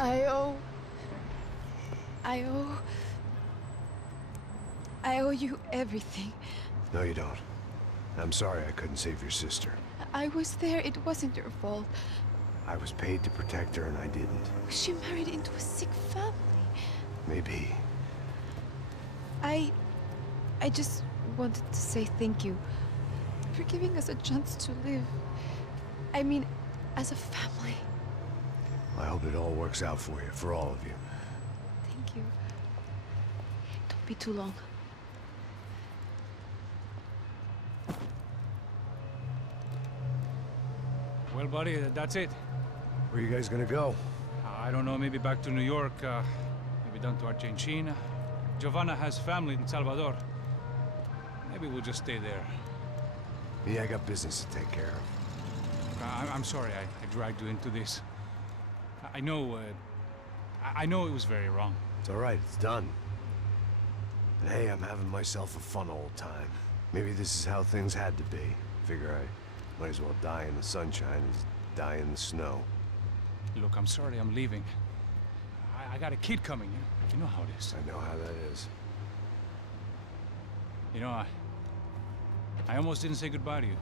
I owe... I owe... I owe you everything. No, you don't. I'm sorry I couldn't save your sister. I was there. It wasn't your fault. I was paid to protect her and I didn't. She married into a sick family. Maybe. I just wanted to say thank you for giving us a chance to live. I mean, as a family. I hope it all works out for you, for all of you. Thank you. Don't be too long. Well, buddy, that's it. Where are you guys gonna go? I don't know, maybe back to New York, maybe down to Argentina. Giovanna has family in Salvador. Maybe we'll just stay there. Yeah, I got business to take care of. I'm sorry I dragged you into this. I know it was very wrong. It's all right, it's done. And hey, I'm having myself a fun old time. Maybe this is how things had to be. Figure I might as well die in the sunshine as die in the snow. Look, I'm sorry I'm leaving. I got a kid coming, you know how it is. I know how that is. You know, I almost didn't say goodbye to you.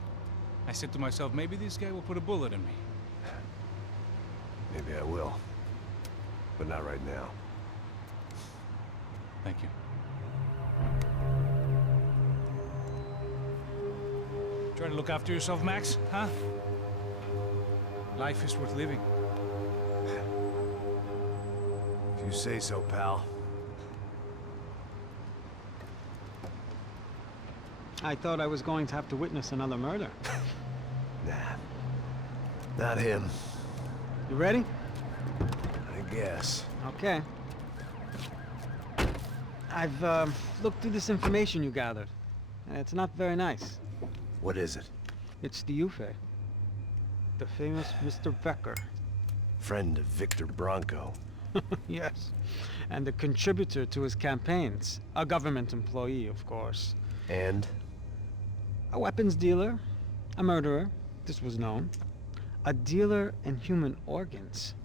I said to myself, maybe this guy will put a bullet in me. Maybe I will. But not right now. Thank you. Try to look after yourself, Max, huh? Life is worth living. If you say so, pal. I thought I was going to have to witness another murder. Nah. Not him. You ready? I guess. Okay. I've looked through this information you gathered. It's not very nice. What is it? It's the Ufe. The famous Mr. Becker. Friend of Victor Bronco. Yes. And a contributor to his campaigns. A government employee, of course. And? A weapons dealer. A murderer. This was known. A dealer in human organs.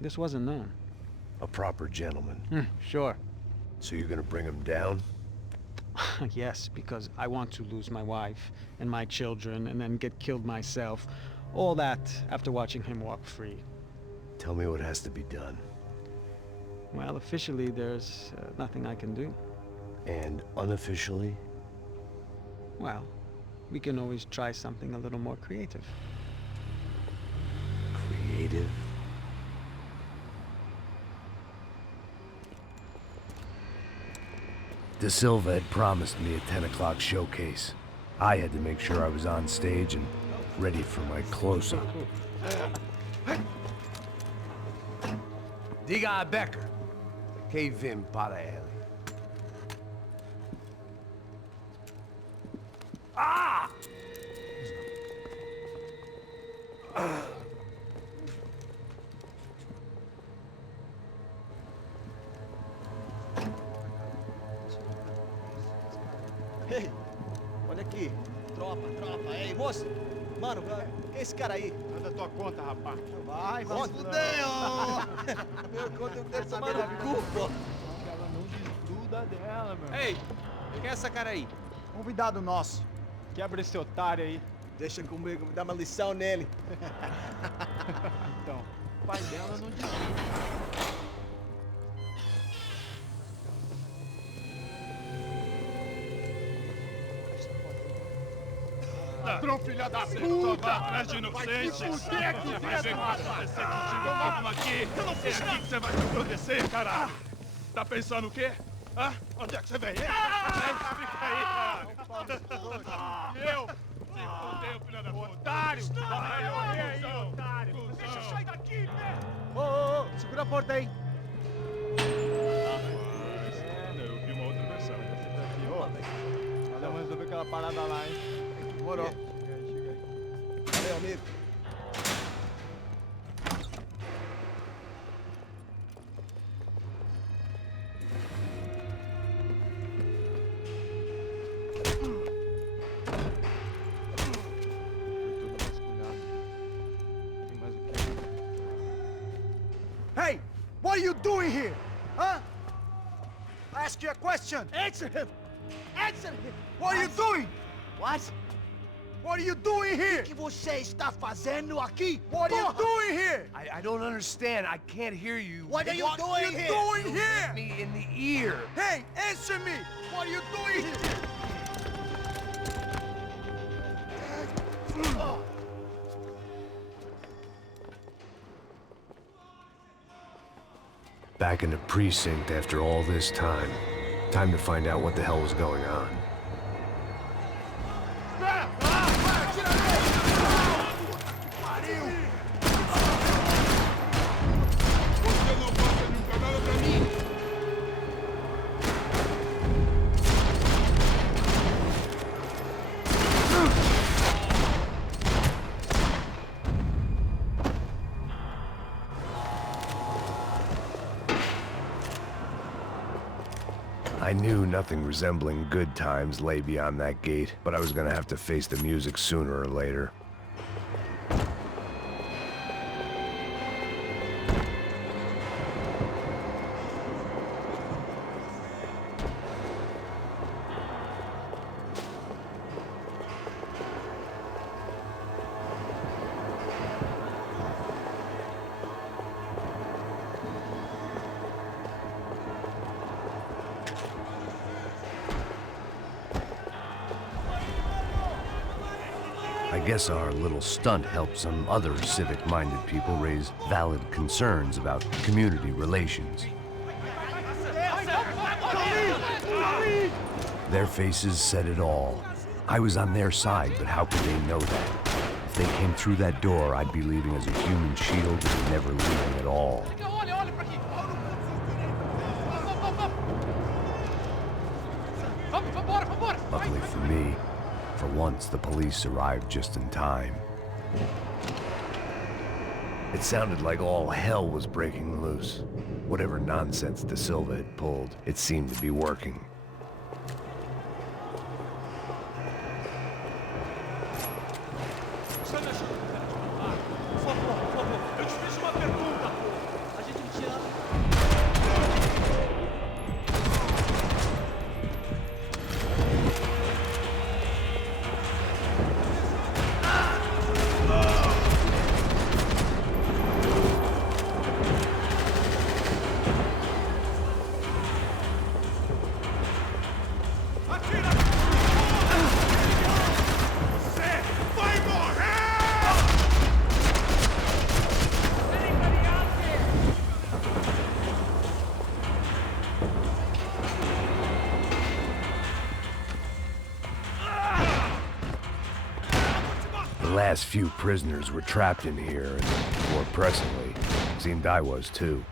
This wasn't known. A proper gentleman. Sure. So you're gonna bring him down? Yes, because I want to lose my wife and my children and then get killed myself. All that after watching him walk free. Tell me what has to be done. Well, officially there's nothing I can do. And unofficially? Well, we can always try something a little more creative. Creative? De Silva had promised me a 10 o'clock showcase. I had to make sure I was on stage and ready for my close-up. Diga a Becker. Que vim para ele. Ah! Ei, olha aqui. Tropa. Ei, moço. Mano, quem é esse cara aí? Manda tua conta, rapaz. Vai se fuder, Meu conta eu quero saber da culpa. Ela não desgruda dela, meu. Ei, quem é essa cara aí? Convidado nosso. Quebra esse otário aí. Deixa comigo, me dá uma lição nele. Então, o pai dela não desgruda. Ladrão, filha da puta! Atrás de inocente! Vai se fuder, que vai ver o que vai acontecer contigo mesmo aqui! Eu não fiz nada! É aqui que você vai acontecer, caralho! Tá pensando o quê? Hã? Onde é que você vem? Fica aí, caralho! Eu? Se fudeu, filha da puta! Otário! Vai, aí, otário! Deixa eu sair daqui, né? Ô, segura a porta aí. Eu vi uma outra versão. Vamos resolver aquela parada lá, hein? Demorou. Chega aí. Valeu, amigo. Tudo vasculhado. Tem mais o quê? Hey! doing here? Huh? I ask you a question. Answer him. Answer him. What are you doing? What? What are you doing here? O que você está fazendo aqui? What are you doing here? I don't understand. I can't hear you. What are you doing here? You hit me in the ear. Hey, answer me. What are you doing here? Back in the precinct after all this time. Time to find out what the hell was going on. I knew nothing resembling good times lay beyond that gate, but I was gonna have to face the music sooner or later. I guess our little stunt helped some other civic-minded people raise valid concerns about community relations. Their faces said it all. I was on their side, but how could they know that? If they came through that door, I'd be leaving as a human shield and never leaving at all. Luckily for me, for once, the police arrived just in time. It sounded like all hell was breaking loose. Whatever nonsense De Silva had pulled, it seemed to be working. The last few prisoners were trapped in here, and more pressingly, it seemed I was too.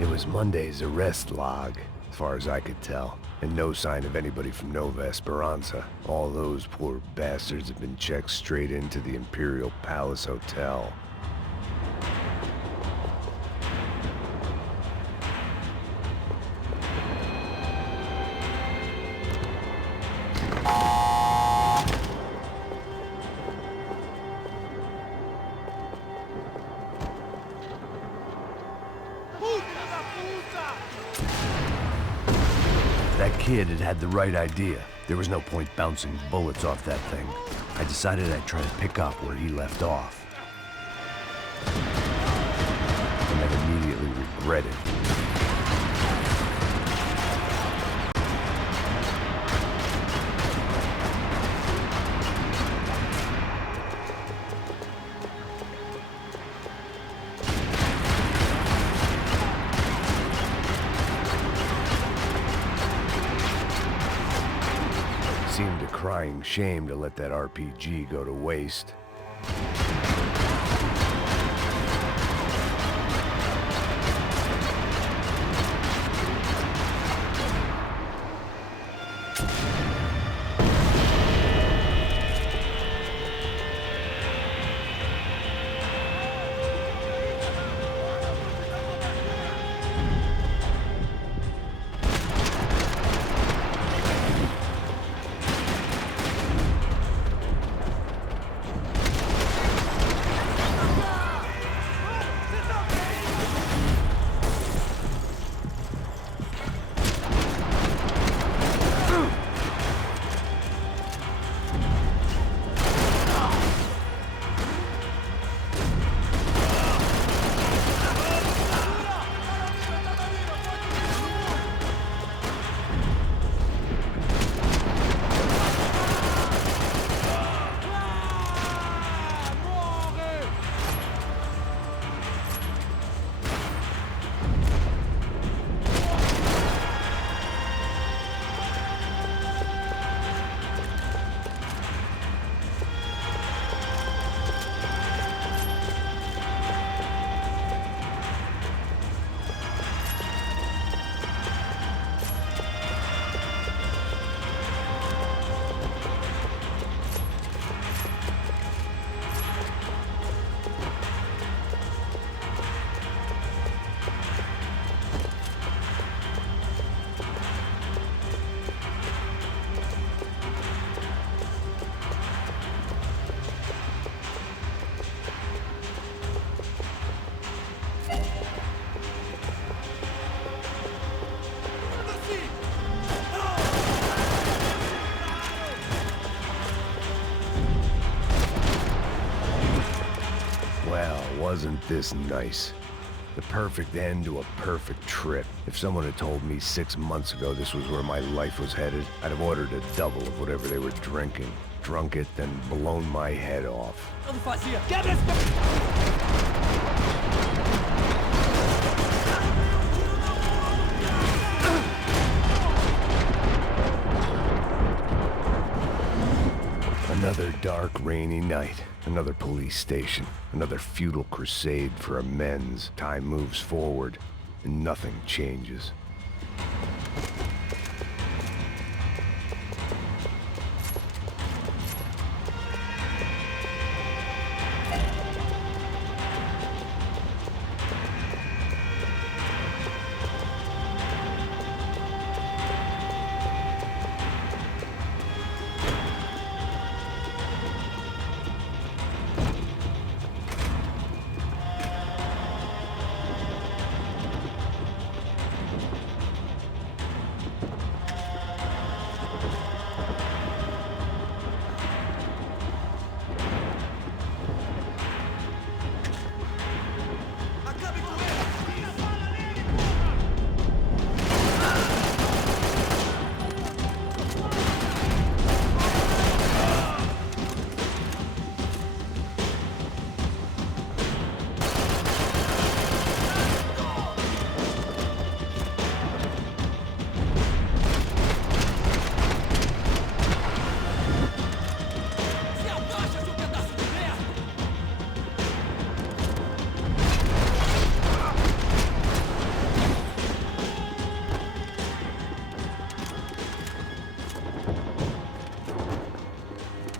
It was Monday's arrest log, as far as I could tell, and no sign of anybody from Nova Esperanza. All those poor bastards have been checked straight into the Imperial Palace Hotel. That kid had had the right idea. There was no point bouncing bullets off that thing. I decided I'd try to pick up where he left off. And then immediately regretted. Seemed a crying shame to let that RPG go to waste. Well, wasn't this nice? The perfect end to a perfect trip. If someone had told me 6 months ago this was where my life was headed, I'd have ordered a double of whatever they were drinking. Drunk it, then blown my head off. Another dark, rainy night. Another police station. Another futile crusade for amends. Time moves forward, and nothing changes.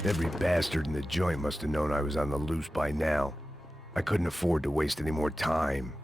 Every bastard in the joint must have known I was on the loose by now. I couldn't afford to waste any more time.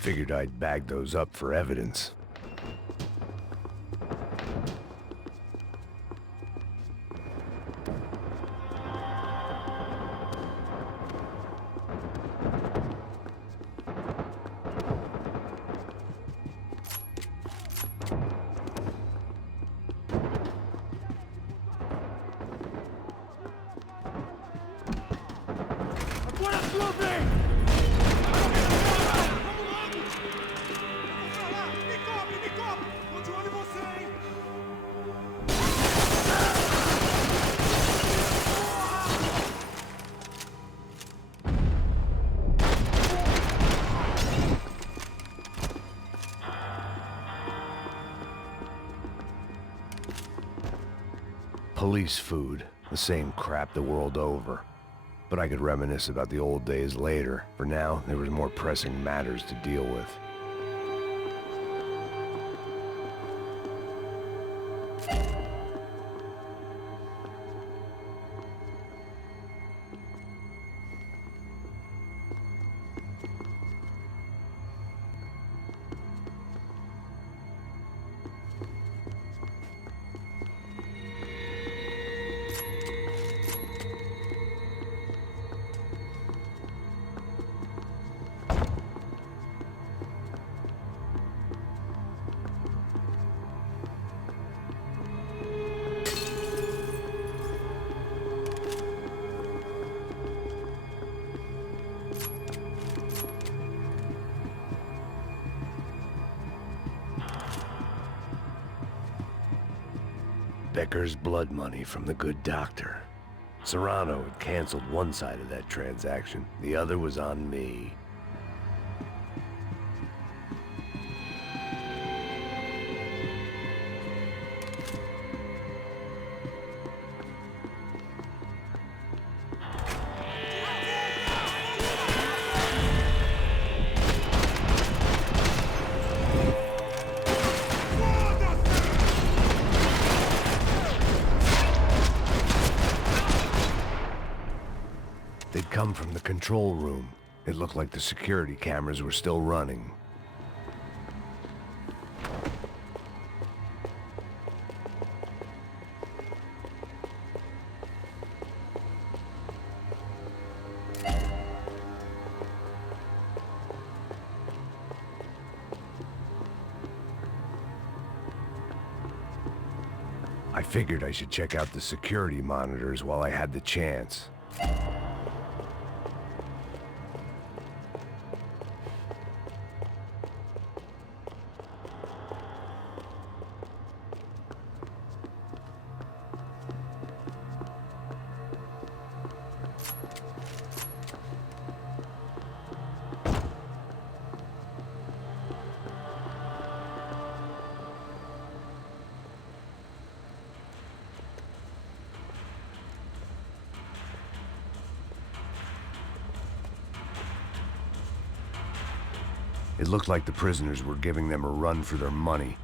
Figured I'd bag those up for evidence. Police food, the same crap the world over. But I could reminisce about the old days later. For now, there was more pressing matters to deal with. Becker's blood money from the good doctor. Serrano had canceled one side of that transaction. The other was on me. They'd come from the control room. It looked like the security cameras were still running. I figured I should check out the security monitors while I had the chance. It looked like the prisoners were giving them a run for their money.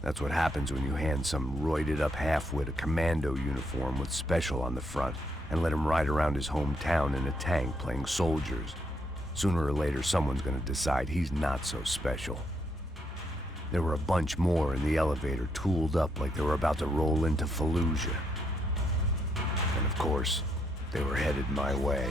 That's what happens when you hand some roided-up halfwit a commando uniform with special on the front and let him ride around his hometown in a tank playing soldiers. Sooner or later, someone's gonna decide he's not so special. There were a bunch more in the elevator, tooled up like they were about to roll into Fallujah. And of course, they were headed my way.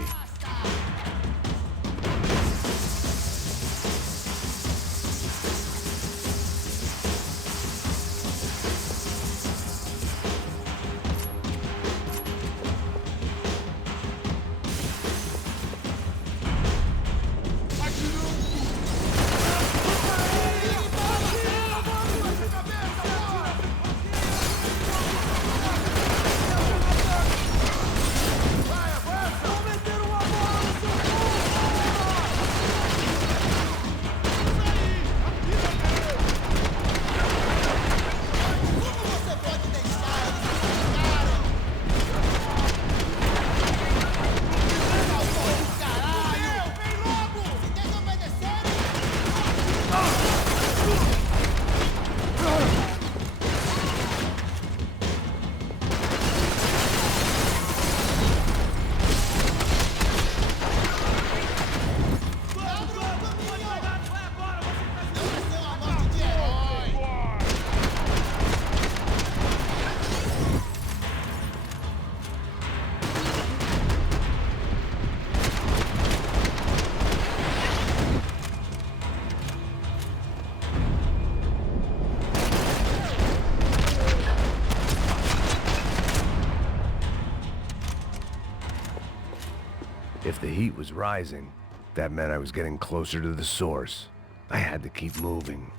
the heat was rising, that meant I was getting closer to the source. I had to keep moving.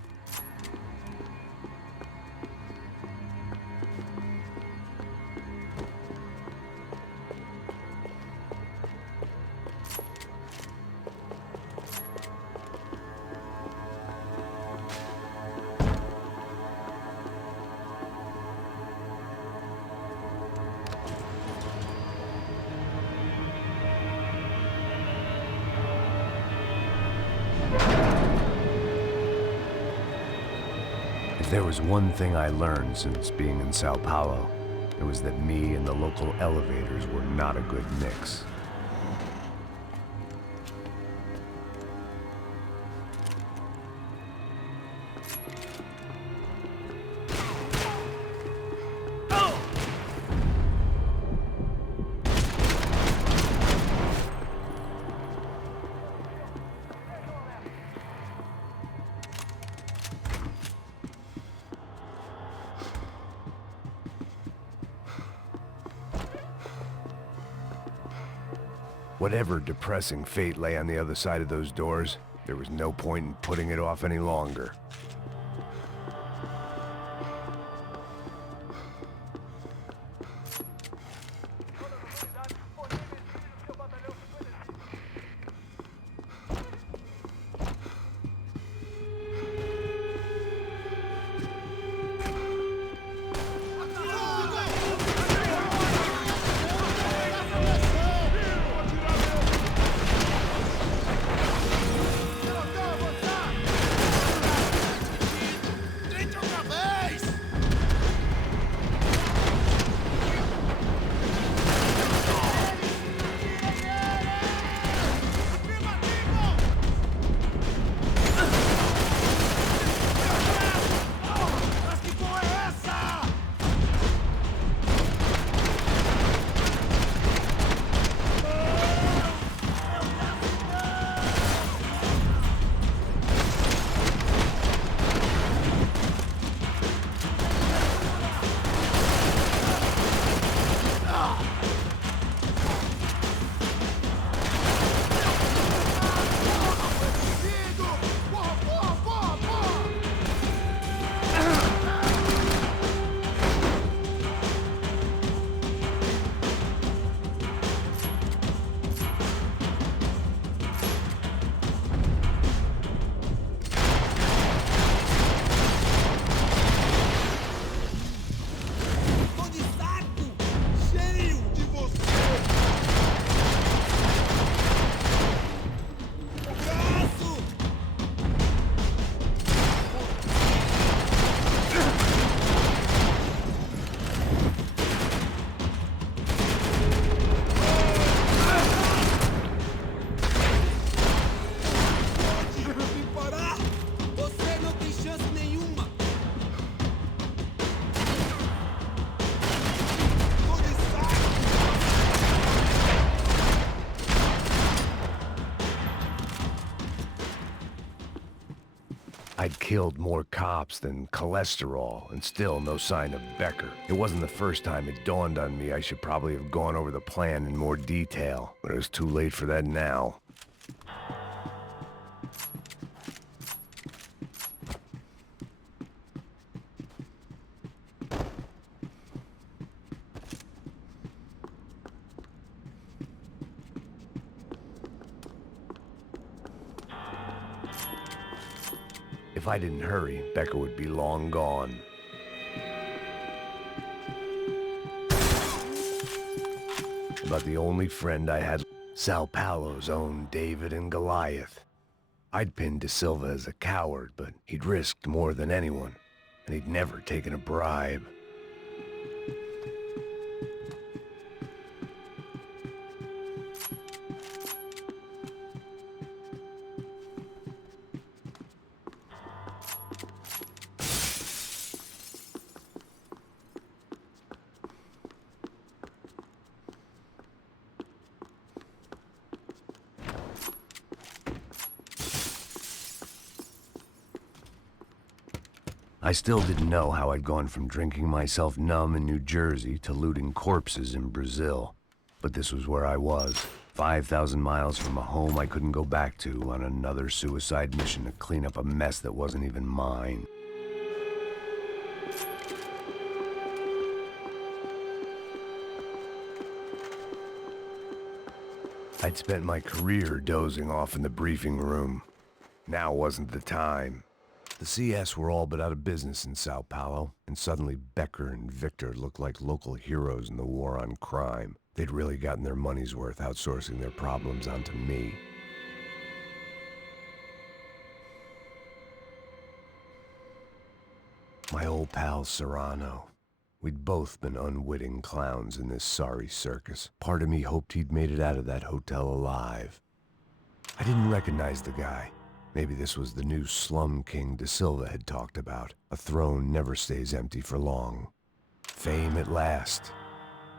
If there was one thing I learned since being in Sao Paulo, it was that me and the local elevators were not a good mix. Whatever depressing fate lay on the other side of those doors, there was no point in putting it off any longer. I'd killed more cops than cholesterol, and still no sign of Becker. It wasn't the first time it dawned on me I should probably have gone over the plan in more detail, but it was too late for that now. If I didn't hurry, Becker would be long gone. About the only friend I had, Sao Paulo's own David and Goliath. I'd pinned De Silva as a coward, but he'd risked more than anyone, and he'd never taken a bribe. I still didn't know how I'd gone from drinking myself numb in New Jersey to looting corpses in Brazil, but this was where I was. 5,000 miles from a home I couldn't go back to on another suicide mission to clean up a mess that wasn't even mine. I'd spent my career dozing off in the briefing room. Now wasn't the time. The CS were all but out of business in Sao Paulo, and suddenly Becker and Victor looked like local heroes in the war on crime. They'd really gotten their money's worth outsourcing their problems onto me. My old pal Serrano. We'd both been unwitting clowns in this sorry circus. Part of me hoped he'd made it out of that hotel alive. I didn't recognize the guy. Maybe this was the new slum king De Silva had talked about. A throne never stays empty for long. Fame at last.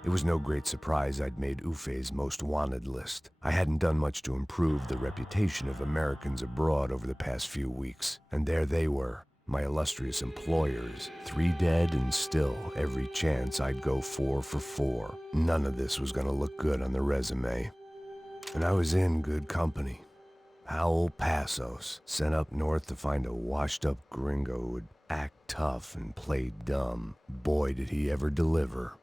It was no great surprise I'd made Ufe's most wanted list. I hadn't done much to improve the reputation of Americans abroad over the past few weeks, and there they were. My illustrious employers, 3 dead and still every chance I'd go 4 for 4. None of this was gonna look good on the resume. And I was in good company. Howell Passos, sent up north to find a washed-up gringo who would act tough and play dumb. Boy, did he ever deliver.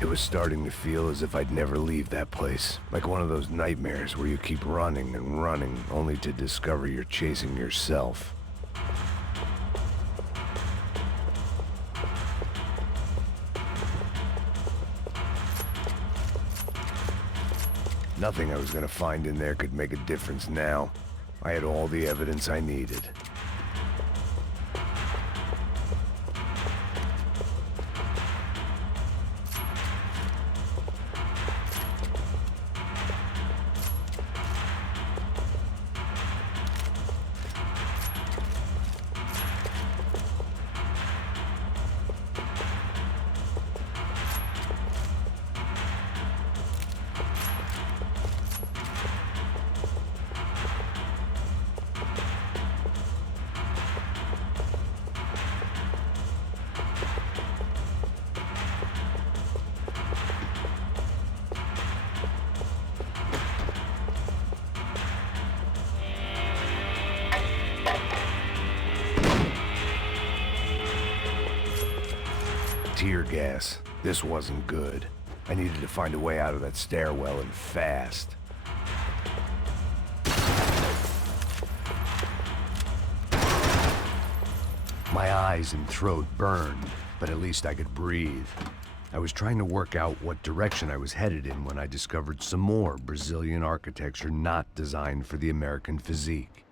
It was starting to feel as if I'd never leave that place. Like one of those nightmares where you keep running and running, only to discover you're chasing yourself. Nothing I was gonna find in there could make a difference now. I had all the evidence I needed. Tear gas. This wasn't good. I needed to find a way out of that stairwell and fast. My eyes and throat burned, but at least I could breathe. I was trying to work out what direction I was headed in when I discovered some more Brazilian architecture not designed for the American physique.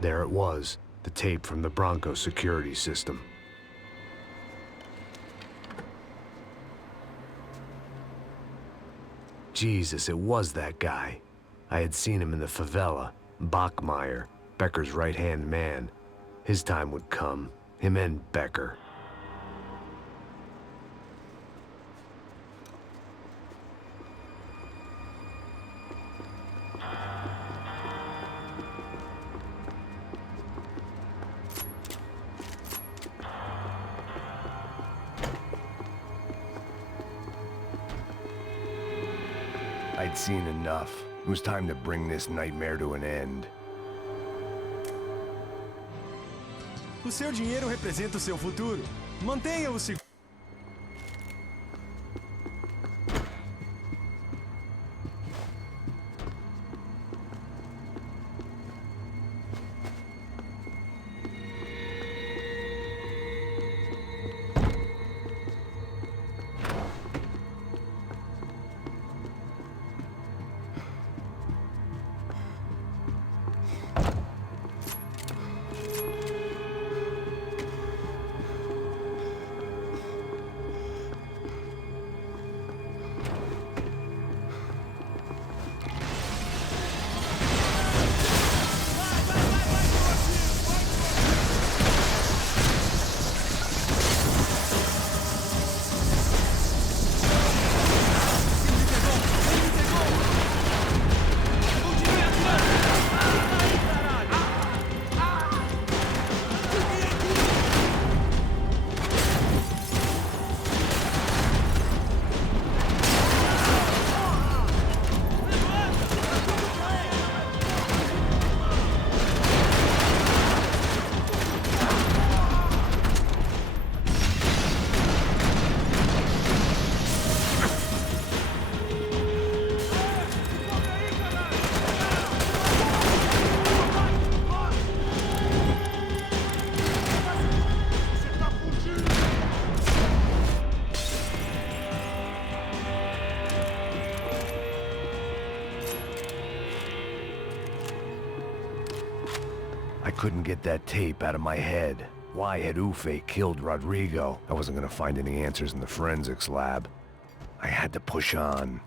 There it was, the tape from the Bronco security system. Jesus, it was that guy. I had seen him in the favela. Bachmeyer, Becker's right-hand man. His time would come. Him and Becker. I'd seen enough. It was time to bring this nightmare to an end. O seu dinheiro representa o seu futuro. Mantenha-o seguro. I couldn't get that tape out of my head. Why had Ufe killed Rodrigo? I wasn't gonna find any answers in the forensics lab. I had to push on.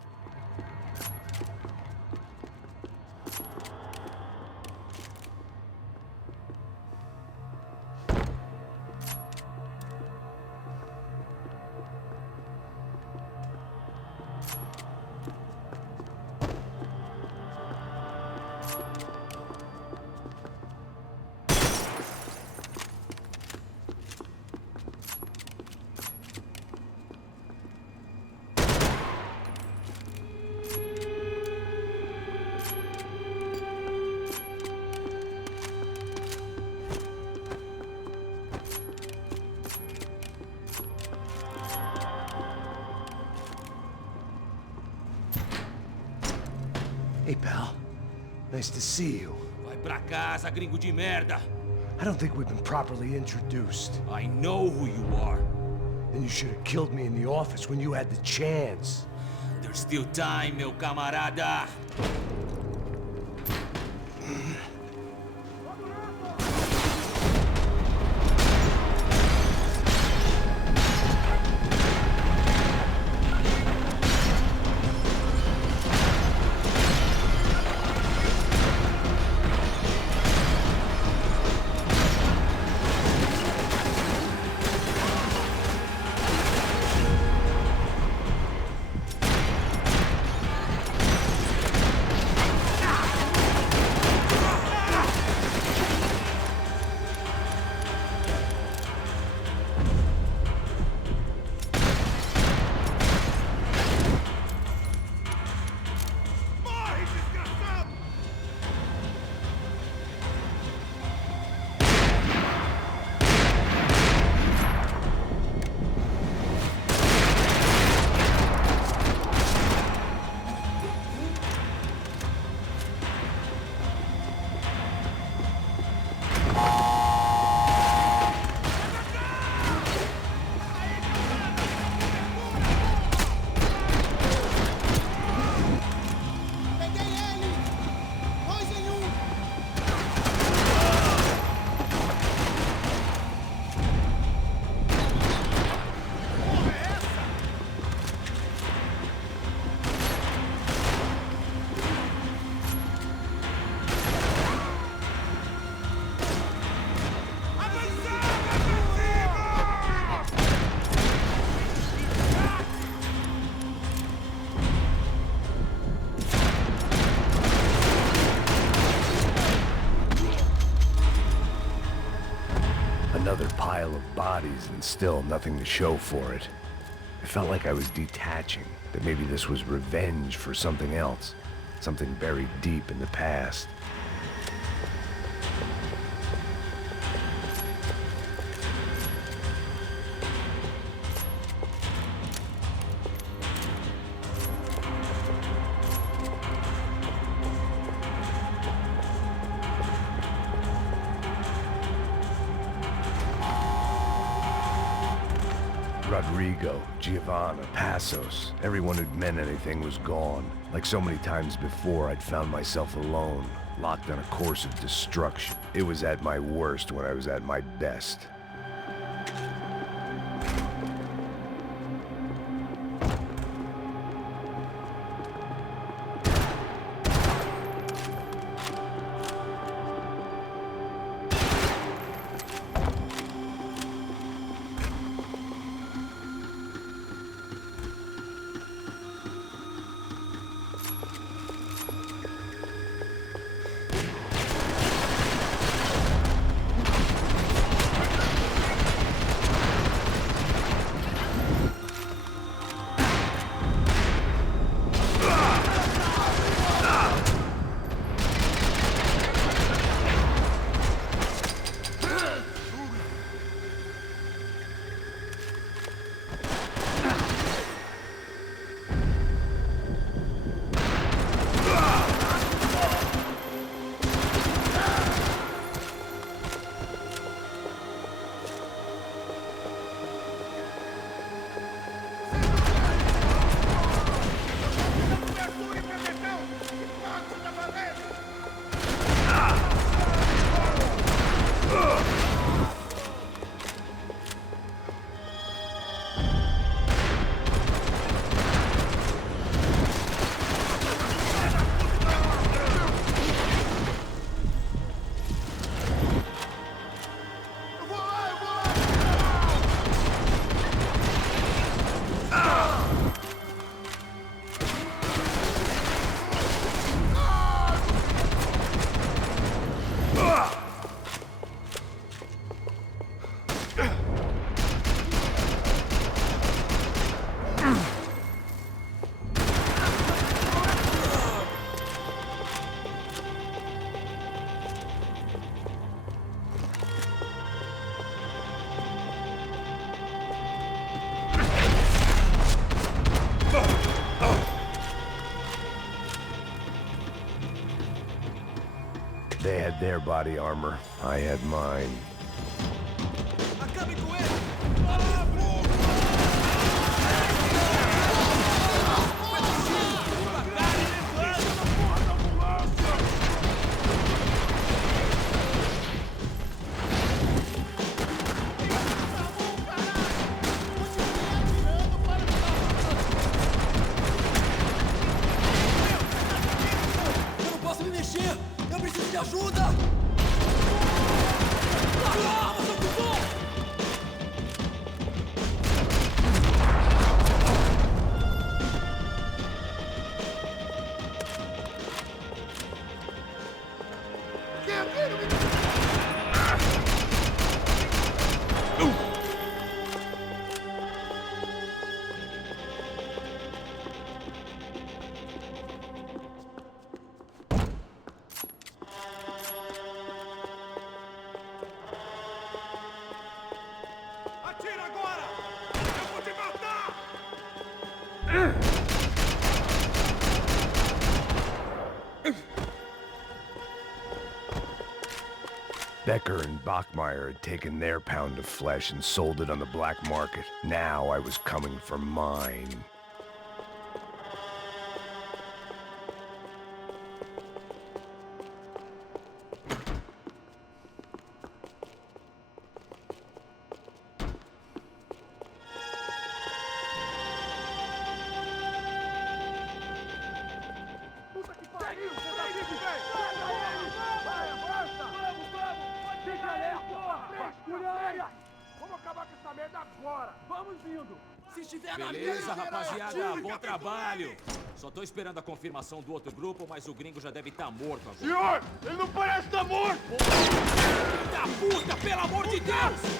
Hey, pal. Nice to see you. Vai pra casa, gringo de merda! I don't think we've been properly introduced. I know who you are. Then you should have killed me in the office when you had the chance. There's still time, meu camarada! Another pile of bodies and still nothing to show for it. It felt like I was detaching, that maybe this was revenge for something else, something buried deep in the past. Rodrigo, Giovanna, Passos, everyone who'd meant anything was gone. Like so many times before, I'd found myself alone, locked on a course of destruction. It was at my worst when I was at my best. They had their body armor. I had mine. Becker and Bachmeyer had taken their pound of flesh and sold it on the black market. Now I was coming for mine. Beleza, rapaziada, bom trabalho. Só tô esperando a confirmação do outro grupo, mas o gringo já deve estar morto agora. Senhor, ele não parece estar morto! da puta, pelo amor de Deus!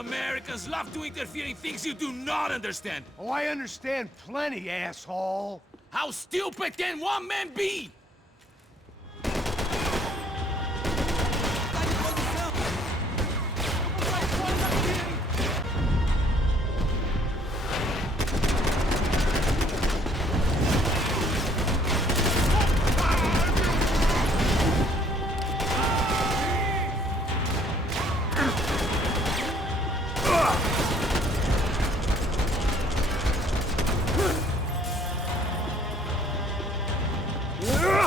Americans love to interfere in things you do not understand. Oh, I understand plenty, asshole. How stupid can one man be? Ah!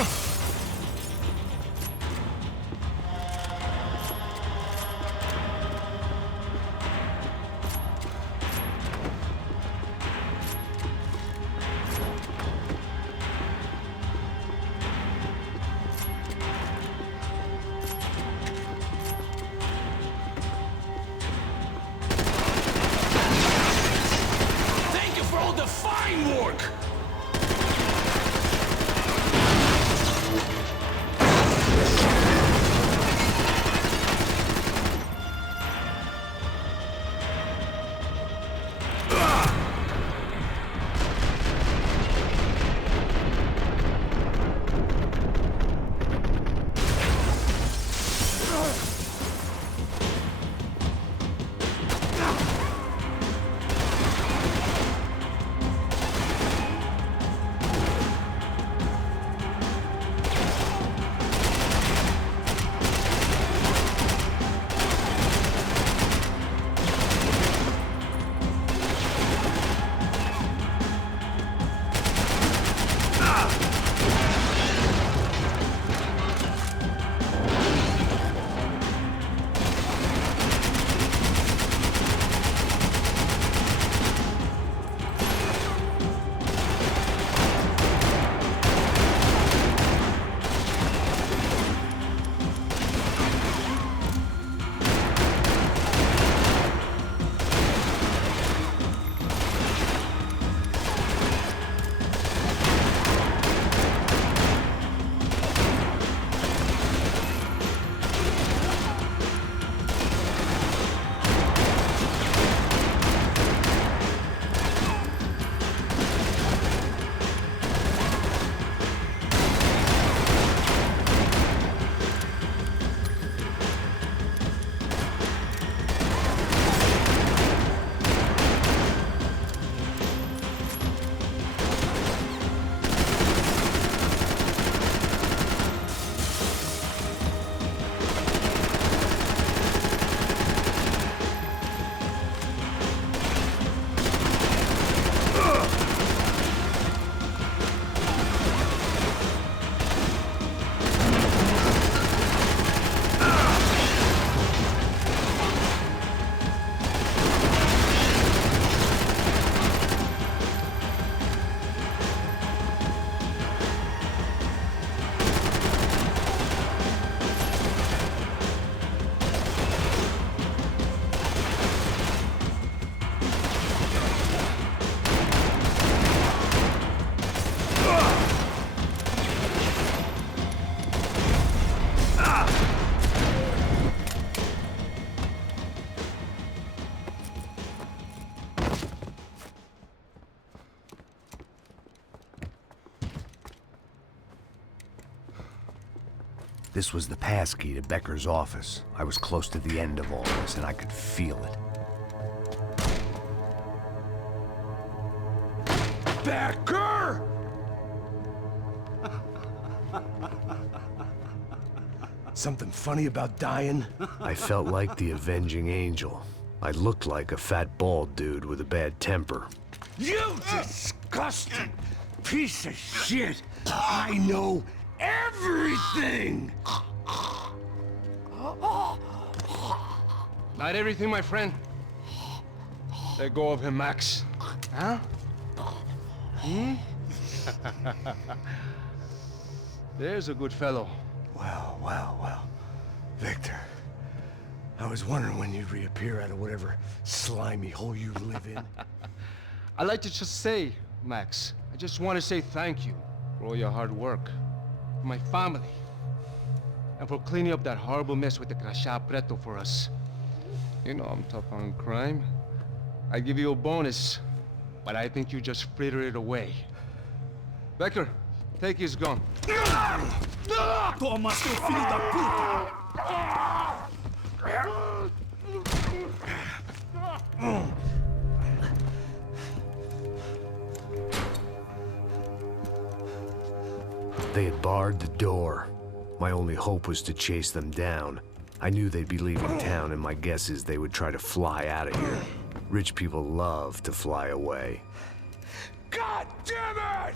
This was the passkey to Becker's office. I was close to the end of all this, and I could feel it. Becker! Something funny about dying? I felt like the avenging angel. I looked like a fat bald dude with a bad temper. You disgusting piece of shit! I know everything! Not everything, my friend. Let go of him, Max. Huh? Hmm? There's a good fellow. Well, well, well. Victor, I was wondering when you'd reappear out of whatever slimy hole you live in. I'd like to just say, Max, I just want to say thank you for all your hard work, for my family, and for cleaning up that horrible mess with the Crachá Preto for us. You know I'm tough on crime. I give you a bonus, but I think you just frittered it away. Becker, take his gun. Toma, seu filho da puta! They had barred the door. My only hope was to chase them down. I knew they'd be leaving town, and my guess is they would try to fly out of here. Rich people love to fly away. God damn it!